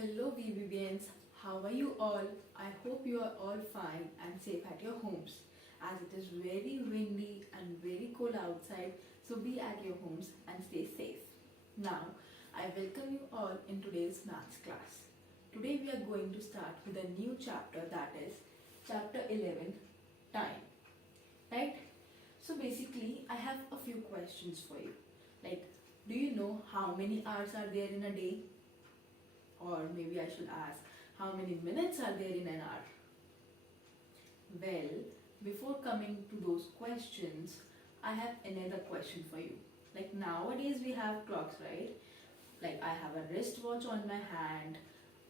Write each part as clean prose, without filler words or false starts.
Hello VVBNs, how are you all? I hope you are all fine and safe at your homes as it is very windy and very cold outside, so be at your homes and stay safe. Now, I welcome you all in today's maths class. Today we are going to start with a new chapter, that is chapter 11, time. Right? So basically I have a few questions for you. Like, do you know how many hours are there in a day? Or maybe I should ask, how many minutes are there in an hour? Well, before coming to those questions, I have another question for you. Like nowadays we have clocks, right? Like I have a wristwatch on my hand,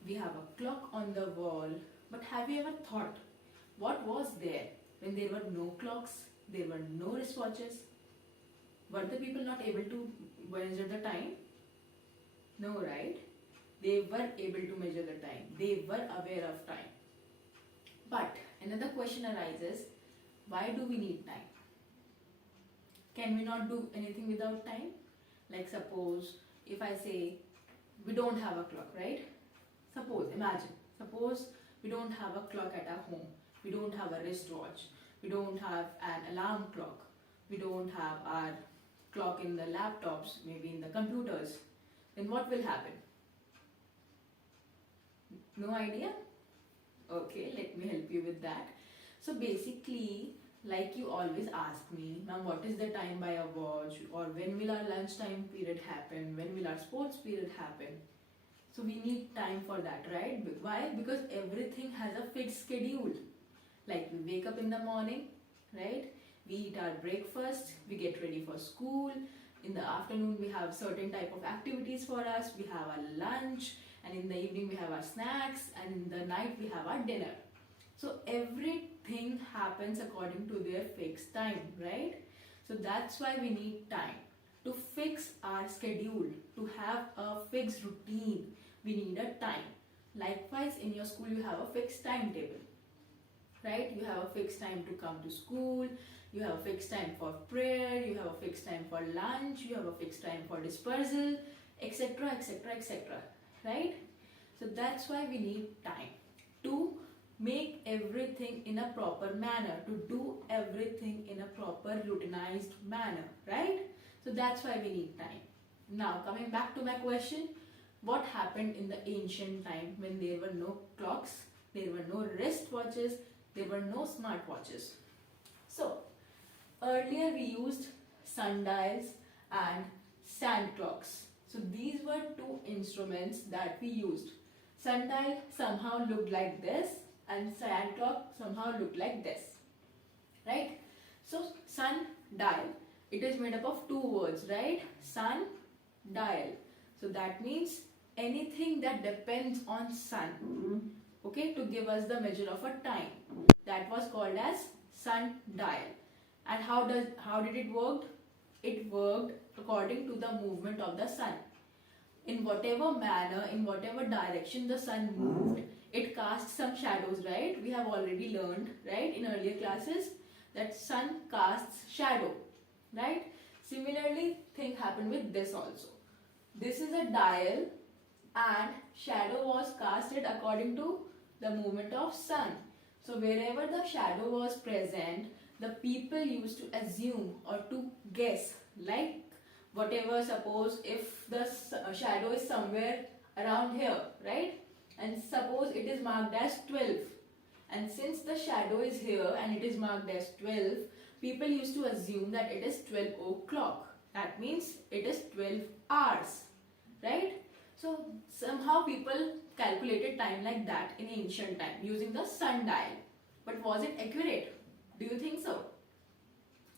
we have a clock on the wall, but have you ever thought what was there when there were no clocks, there were no wristwatches? Were the people not able to measure the time? No, right? They were able to measure the time. They were aware of time. But another question arises, why do we need time? Can we not do anything without time? Like suppose if I say we don't have a clock, right? Suppose we don't have a clock at our home. We don't have a wristwatch. We don't have an alarm clock. We don't have our clock in the laptops, maybe in the computers. Then what will happen? No idea? Okay, let me help you with that. So basically, like you always ask me, ma'am, what is the time by a watch? Or when will our lunchtime period happen? When will our sports period happen? So we need time for that, right? Why? Because everything has a fixed schedule. Like we wake up in the morning, right? We eat our breakfast, we get ready for school. In the afternoon, we have certain type of activities for us. We have our lunch, and in the evening we have our snacks, and in the night we have our dinner. So everything happens according to their fixed time, right? So that's why we need time to fix our schedule, to have a fixed routine. We need a time. Likewise, in your school you have a fixed timetable, right? You have a fixed time to come to school, you have a fixed time for prayer, you have a fixed time for lunch, you have a fixed time for dispersal, etc, etc, etc, right? So that's why we need time to make everything in a proper manner, to do everything in a proper routinized manner, right? So that's why we need time. Now coming back to my question, what happened in the ancient time when there were no clocks, there were no wristwatches, there were no smartwatches? So earlier we used sundials and sand clocks. So these were two instruments that we used. Sundial somehow looked like this and sand clock somehow looked like this, right? So sundial, it is made up of two words, right? Sun, dial. So that means anything that depends on sun, okay, to give us the measure of a time. That was called as sundial. And how did it work? It worked according to the movement of the sun. In whatever manner, in whatever direction the sun moved, it cast some shadows, right? We have already learned, right, in earlier classes that sun casts shadow, right? Similarly, thing happened with this also. This is a dial and shadow was casted according to the movement of sun. So wherever the shadow was present, the people used to assume or to guess, like whatever, suppose if the shadow is somewhere around here, right? And suppose it is marked as 12. And since the shadow is here and it is marked as 12, people used to assume that it is 12 o'clock. That means it is 12 hours, right? So somehow people calculated time like that in ancient time using the sundial. But was it accurate? Do you think so?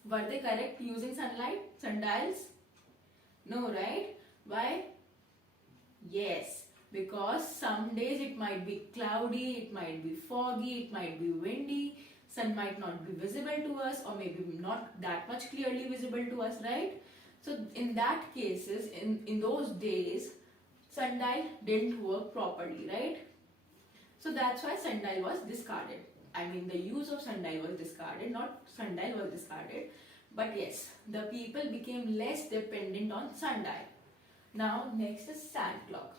Were they correct using sundials? No, right? Why? Yes, because some days it might be cloudy, it might be foggy, it might be windy, sun might not be visible to us, or maybe not that much clearly visible to us, right? So in that cases, in those days, sundial didn't work properly, right? So that's why sundial was discarded. I mean, the use of sundial was discarded, not sundial was discarded. But yes, the people became less dependent on sundial. Now next is sand clock.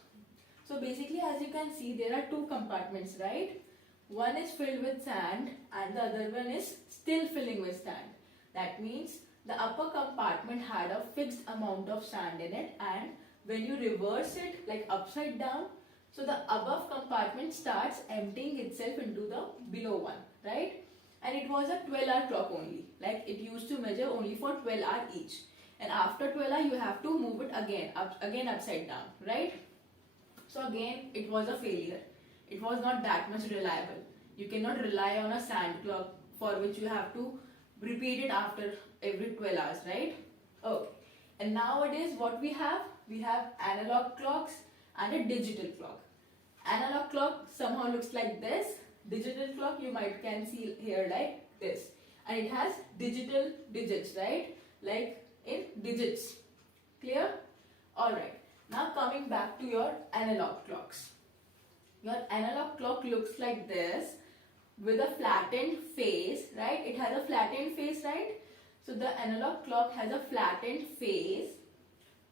So basically, as you can see, there are two compartments, right? One is filled with sand and the other one is still filling with sand. That means the upper compartment had a fixed amount of sand in it, and when you reverse it like upside down, so the above compartment starts emptying itself into the below one, right? And it was a 12-hour clock only. Like it used to measure only for 12 hours each. And after 12 hours, you have to move it again upside down, right? So again, it was a failure. It was not that much reliable. You cannot rely on a sand clock for which you have to repeat it after every 12 hours, right? Okay. And nowadays, what we have? We have analog clocks and a digital clock. Analog clock somehow looks like this. Digital clock you might can see here like this. And it has digital digits, right? Like in digits. Clear? Alright. Now coming back to your analog clocks. Your analog clock looks like this with a flattened face, right? It has a flattened face, right? So the analog clock has a flattened face.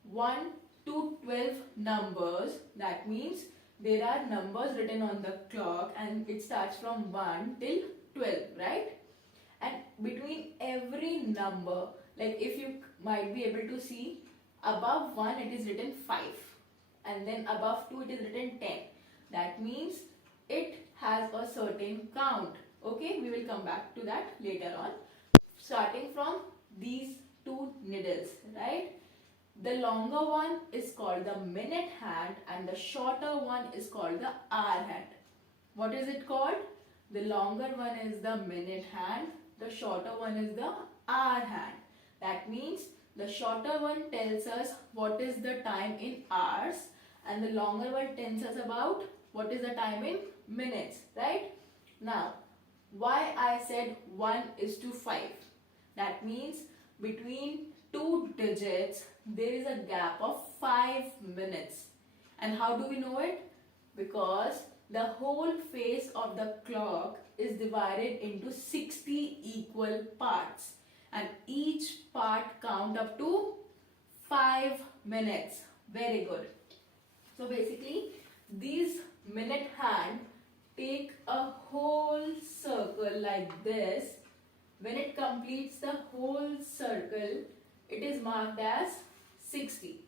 1 to 12 numbers. That means there are numbers written on the clock and it starts from 1 till 12, right? And between every number, like if you might be able to see, above 1 it is written 5 and then above 2 it is written 10. That means it has a certain count. Okay, we will come back to that later on. Starting from these two needles, right? The longer one is called the minute hand and the shorter one is called the hour hand. What is it called? The longer one is the minute hand, the shorter one is the hour hand. That means the shorter one tells us what is the time in hours and the longer one tells us about what is the time in minutes, right? Now, why I said 1 is to 5? That means between two digits there is a gap of 5 minutes. And how do we know it? Because the whole face of the clock is divided into 60 equal parts and each part count up to 5 minutes. Very good. So basically these minute hand take a whole circle like this. When it completes the whole circle, it is marked as 60,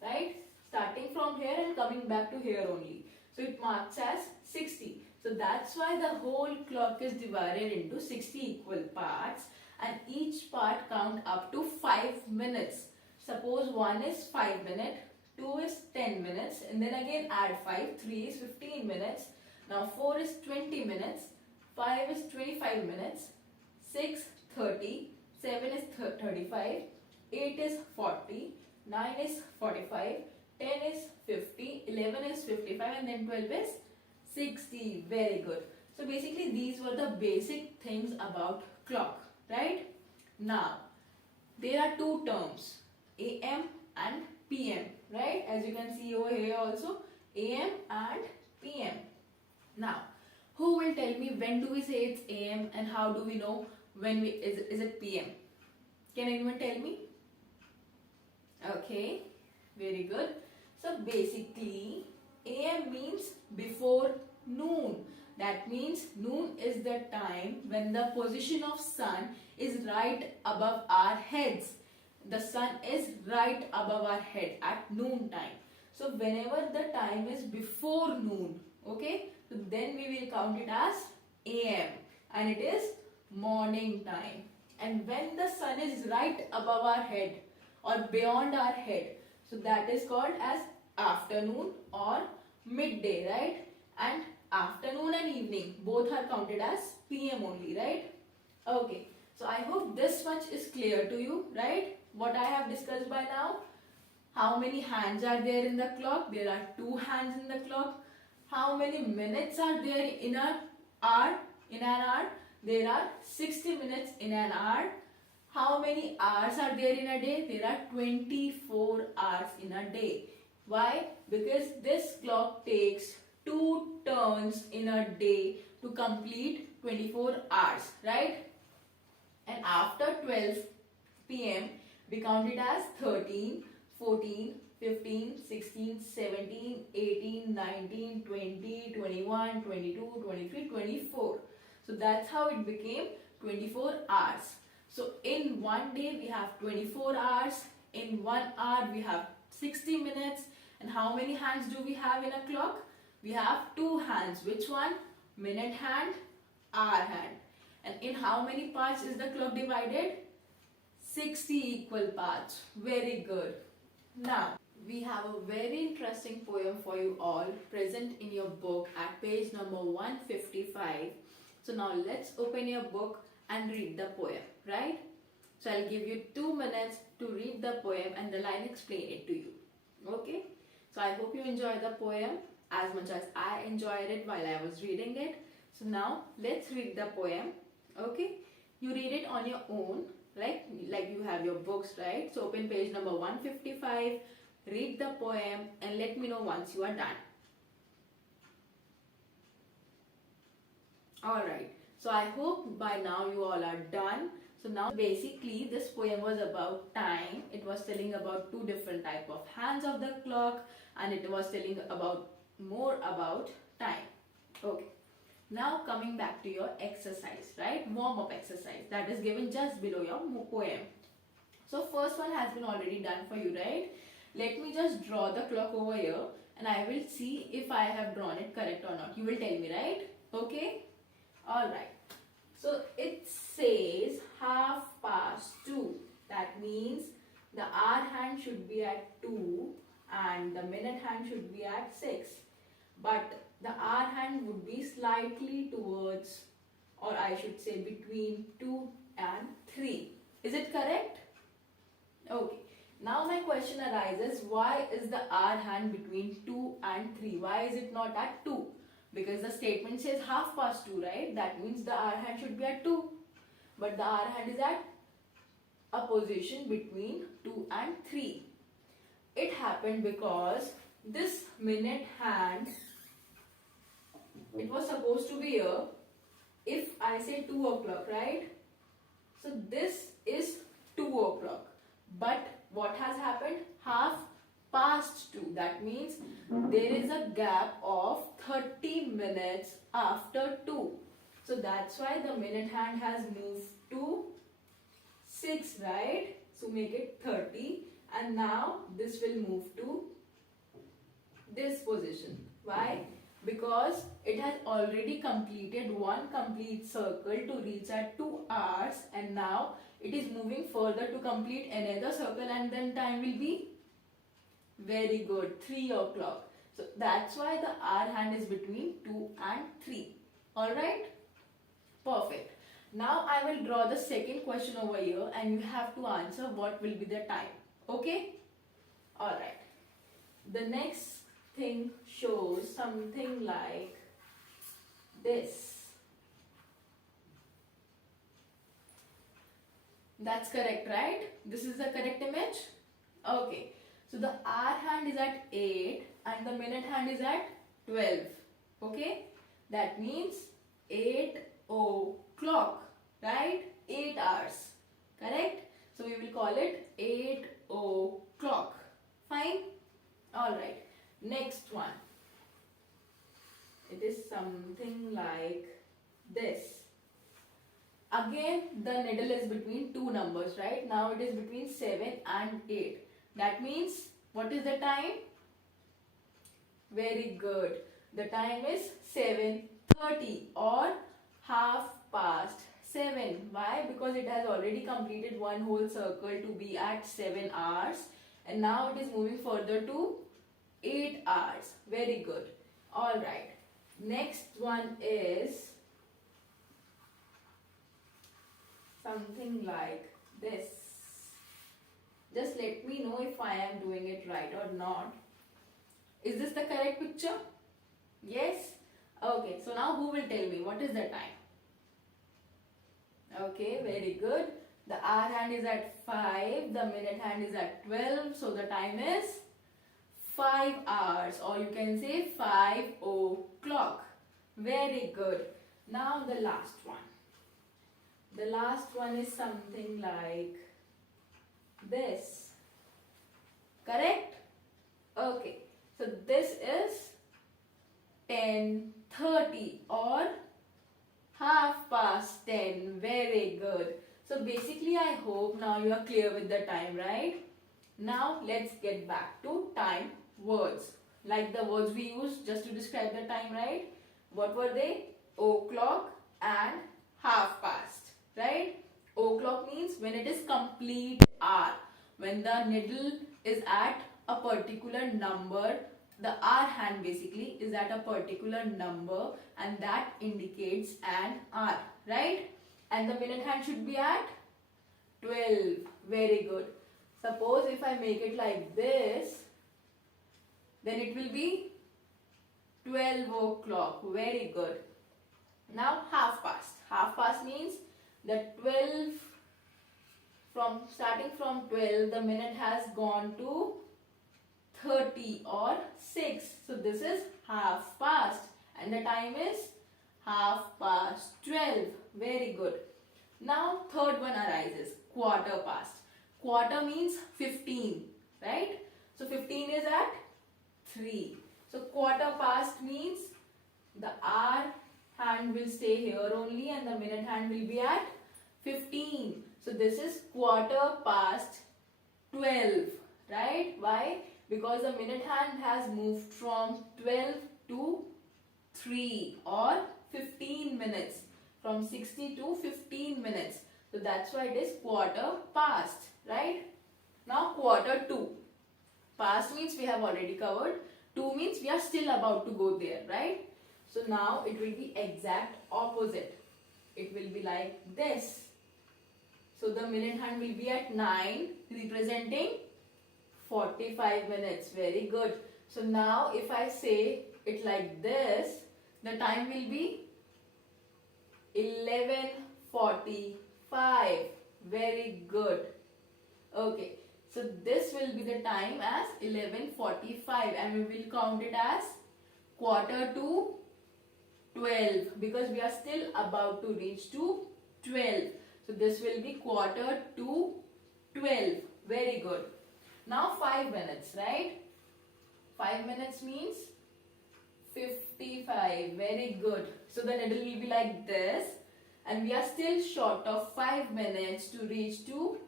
right? Starting from here and coming back to here only. So it marks as 60. So that's why the whole clock is divided into 60 equal parts and each part count up to 5 minutes. Suppose 1 is 5 minutes, 2 is 10 minutes and then again add 5, 3 is 15 minutes. Now 4 is 20 minutes, 5 is 25 minutes, 6, 30, 7 is 35, 8 is 40, 9 is 45, 10 is 50, 11 is 55 and then 12 is 60. Very good. So basically these were the basic things about clock, right? Now, there are two terms, AM and PM, right? As you can see over here also, AM and PM. Now, who will tell me when do we say it's AM and how do we know when is it PM? Can anyone tell me? Okay, very good. So basically AM means before noon. That means noon is the time when the position of sun is right above our heads. The sun is right above our head at noon time. So whenever the time is before noon, okay, so then we will count it as AM and it is morning time. And when the sun is right above our head or beyond our head, so that is called as afternoon or midday, right? And afternoon and evening both are counted as PM only, right? Okay, so I hope this much is clear to you, right? What I have discussed by now. How many hands are there in the clock? There are 2 hands in the clock. How many minutes are there in an hour? In an hour, there are 60 minutes in an hour. How many hours are there in a day? There are 24 hours in a day. Why? Because this clock takes 2 turns in a day to complete 24 hours, right? And after 12 PM, we count it as 13, 14, 15, 16, 17, 18, 19, 20, 21, 22, 23, 24. So that's how it became 24 hours. So in one day we have 24 hours. In 1 hour we have 60 minutes. And how many hands do we have in a clock? We have 2 hands. Which one? Minute hand, hour hand. And in how many parts is the clock divided? 60 equal parts. Very good. Now, we have a very interesting poem for you all present in your book at page number 155. So now let's open your book and read the poem, right? So I'll give you 2 minutes to read the poem and then I'll explain it to you. Okay? So I hope you enjoy the poem as much as I enjoyed it while I was reading it. So now let's read the poem. Okay? You read it on your own, like you have your books, right? So open page number 155, read the poem and let me know once you are done. Alright, so I hope by now you all are done. So now basically this poem was about time. It was telling about 2 different type of hands of the clock and it was telling about more about time. Okay. Now coming back to your exercise, right? Warm up exercise that is given just below your poem. So first one has been already done for you, right? Let me just draw the clock over here and I will see if I have drawn it correct or not. You will tell me, right? Okay? Alright. So it says 2:30. That means the hour hand should be at 2 and the minute hand should be at 6. But the hour hand would be slightly towards, or I should say between 2 and 3. Is it correct? Okay. Now my question arises, why is the hour hand between 2 and 3? Why is it not at 2? Because the statement says 2:30, right? That means the hour hand should be at 2. But the hour hand is at a position between 2 and 3. It happened because this minute hand, it was supposed to be here if I say 2 o'clock, right? So this is 2 o'clock. But what has happened? 2:30. That means there is a gap of 30 minutes after 2. So that's why the minute hand has moved to 6, right? So make it 30. And now this will move to this position. Why? Because it has already completed one complete circle to reach at 2 hours and now it is moving further to complete another circle and then time will be very good, 3 o'clock. So that's why the hour hand is between 2 and 3. Alright? Perfect. Now I will draw the second question over here and you have to answer what will be the time. Okay? Alright. The next thing shows something like this. That's correct, right? This is the correct image? Okay. So the hour hand is at 8 and the minute hand is at 12. Okay? That means 8 o'clock, right? 8 hours. Correct? So we will call it 8 o'clock. Fine? Alright. Next one. It is something like this. Again, the needle is between 2 numbers, right? Now it is between 7 and 8. That means, what is the time? Very good. The time is 7:30 or 7:30. Why? Because it has already completed one whole circle to be at 7 hours. And now it is moving further to 8 hours. Very good. Alright. Next one is something like this. Just let me know if I am doing it right or not. Is this the correct picture? Yes? Okay, so now who will tell me what is the time? Okay, very good. The hour hand is at 5, the minute hand is at 12, so the time is 5 hours, or you can say 5 o'clock. Very good. Now the last one. The last one is something like this. Correct? Okay, so this is 10:30 or half past 10. Very good. So basically I hope now you are clear with the time, right? Now let's get back to time words. Like the words we used just to describe the time, right? What were they? O'clock and half past, right? O'clock means when it is complete hour. When the needle is at a particular number, the hour hand basically is at a particular number and that indicates an hour, right? And the minute hand should be at 12. Very good. Suppose if I make it like this, then it will be 12 o'clock. Very good. Now half past. Half past means the 12, from starting from 12, the minute has gone to 30 or 6. So this is half past and the time is half past 12. Very good. Now third one arises, quarter past. Quarter means 15, right? So 15 is at 3. So quarter past means the hour hand will stay here only and the minute hand will be at 15. So this is quarter past 12, right? Why? Because the minute hand has moved from 12 to 3 or 15 minutes. From 60 to 15 minutes. So that's why it is quarter past, right? Now quarter to. Past means we have already covered. To means we are still about to go there, right? So now it will be exact opposite. It will be like this. So the minute hand will be at 9, representing 45 minutes. Very good. So now if I say it like this, the time will be 11:45. Very good. Okay. So this will be the time as 11:45 and we will count it as quarter to 12 because we are still about to reach to 12. So this will be quarter to 12. Very good. Now 5 minutes, right? 5 minutes means 55. Very good. So the needle will be like this and we are still short of 5 minutes to reach to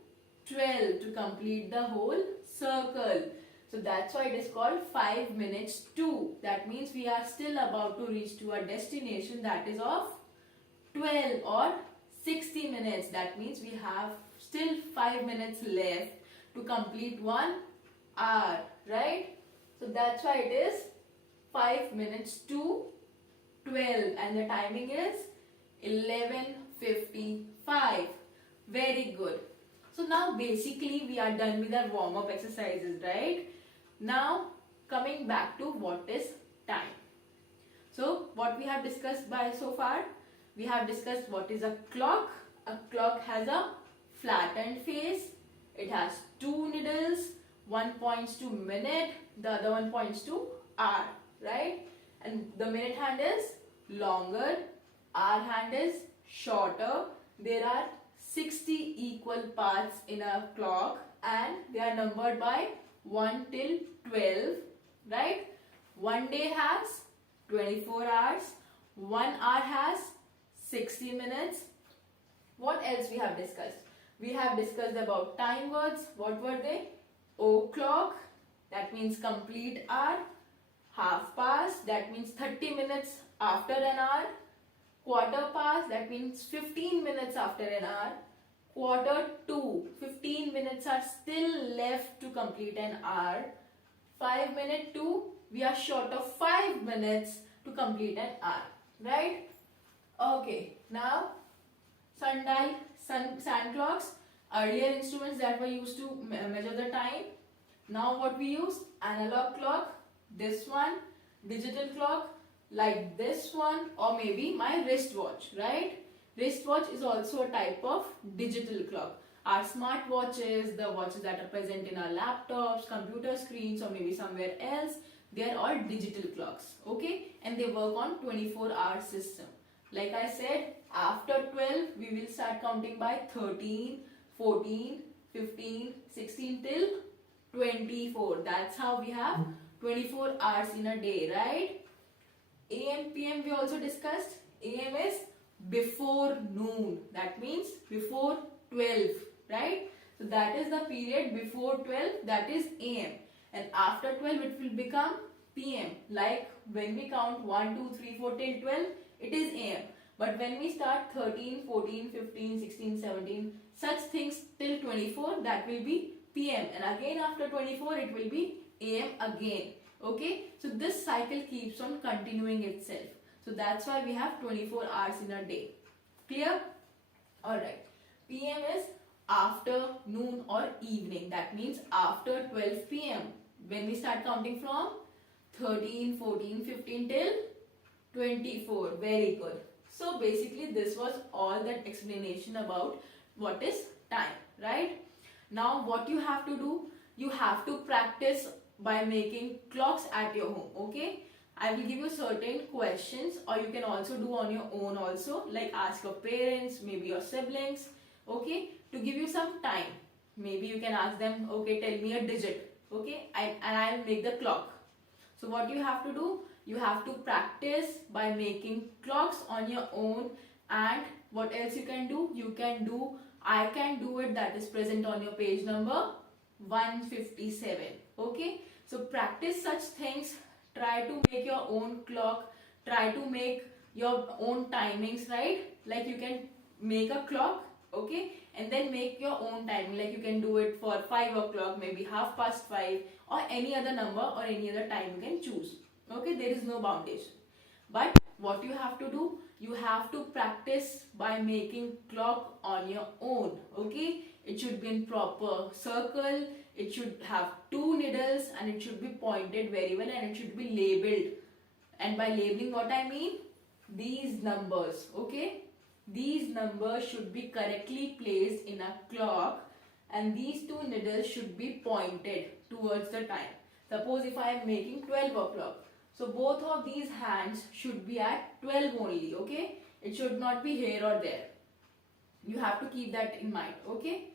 12 to complete the whole circle. So that's why it is called 5 minutes to. That means we are still about to reach to a destination that is of 12 or 60 minutes. That means we have still 5 minutes left to complete 1 hour, right? So that's why it is 5 minutes to 12 and the timing is 11:55. Very good. So now basically we are done with our warm-up exercises, right? Now coming back to what is time. So what we have discussed by so far, we have discussed what is a clock. A clock has a flattened face. It has 2 needles. One points to minute, the other one points to hour, right? And the minute hand is longer, hour hand is shorter. There are 60 equal parts in a clock and they are numbered by 1 till 12, right? One day has 24 hours, 1 hour has 60 minutes. What else we have discussed? We have discussed about time words. What were they? O'clock, that means complete hour. Half past, that means 30 minutes after an hour. Quarter past, that means 15 minutes after an hour. Quarter to, 15 minutes are still left to complete an hour. 5 minute to, we are short of 5 minutes to complete an hour, right? Okay, now sundial, sand clocks, earlier instruments that were used to measure the time. Now what we use? Analog clock, this one, digital clock, like this one, or maybe my wristwatch, right? Wristwatch is also a type of digital clock. Our smart watches, the watches that are present in our laptops, computer screens, or maybe somewhere else, they are all digital clocks, okay? And they work on 24-hour system. Like I said, after 12, we will start counting by 13, 14, 15, 16 till 24. That's how we have 24 hours in a day, right? AM, PM we also discussed. AM is before noon. That means before 12, right? So that is the period before 12, that is AM. And after 12 it will become PM. Like when we count 1, 2, 3, 4 till 12, it is AM. But when we start 13, 14, 15, 16, 17, such things till 24, that will be PM. And again after 24, it will be AM again. Okay, so this cycle keeps on continuing itself. So that's why we have 24 hours in a day. Clear? Alright. PM is after noon or evening. That means after 12 PM. When we start counting from 13, 14, 15 till 24. Very good. So basically this was all that explanation about what is time, right? Now what you have to do, you have to practice by making clocks at your home. Okay, I will give you certain questions, or you can also do on your own also, like ask your parents, maybe your siblings, okay, to give you some time. Maybe you can ask them, okay, tell me a digit, okay, and I'll make the clock. So what you have to do, you have to practice by making clocks on your own. And what else you can do, I can do it, that is present on your page number 157. Okay, so practice such things. Try to make your own clock, try to make your own timings, right? Like you can make a clock, okay, and then make your own timing. Like you can do it for 5 o'clock, maybe 5:30, or any other number or any other time you can choose. Okay, there is no foundation. But what you have to do, you have to practice by making clock on your own. Okay, it should be in proper circle, it should have 2 needles, and it should be pointed very well, and it should be labeled. And by labeling, what I mean, these numbers, okay, these numbers should be correctly placed in a clock, and these 2 needles should be pointed towards the time. Suppose if I am making 12 o'clock, so both of these hands should be at 12 only, okay? It should not be here or there. You have to keep that in mind, okay?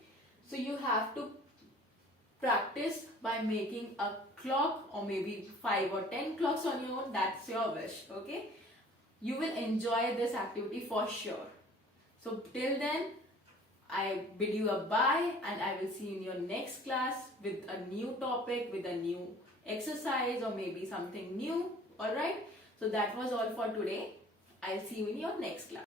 So you have to practice by making a clock, or maybe 5 or 10 clocks on your own. That's your wish, okay? You will enjoy this activity for sure. So till then, I bid you a bye, and I will see you in your next class with a new topic, with a new exercise, or maybe something new. Alright, so that was all for today. I'll see you in your next class.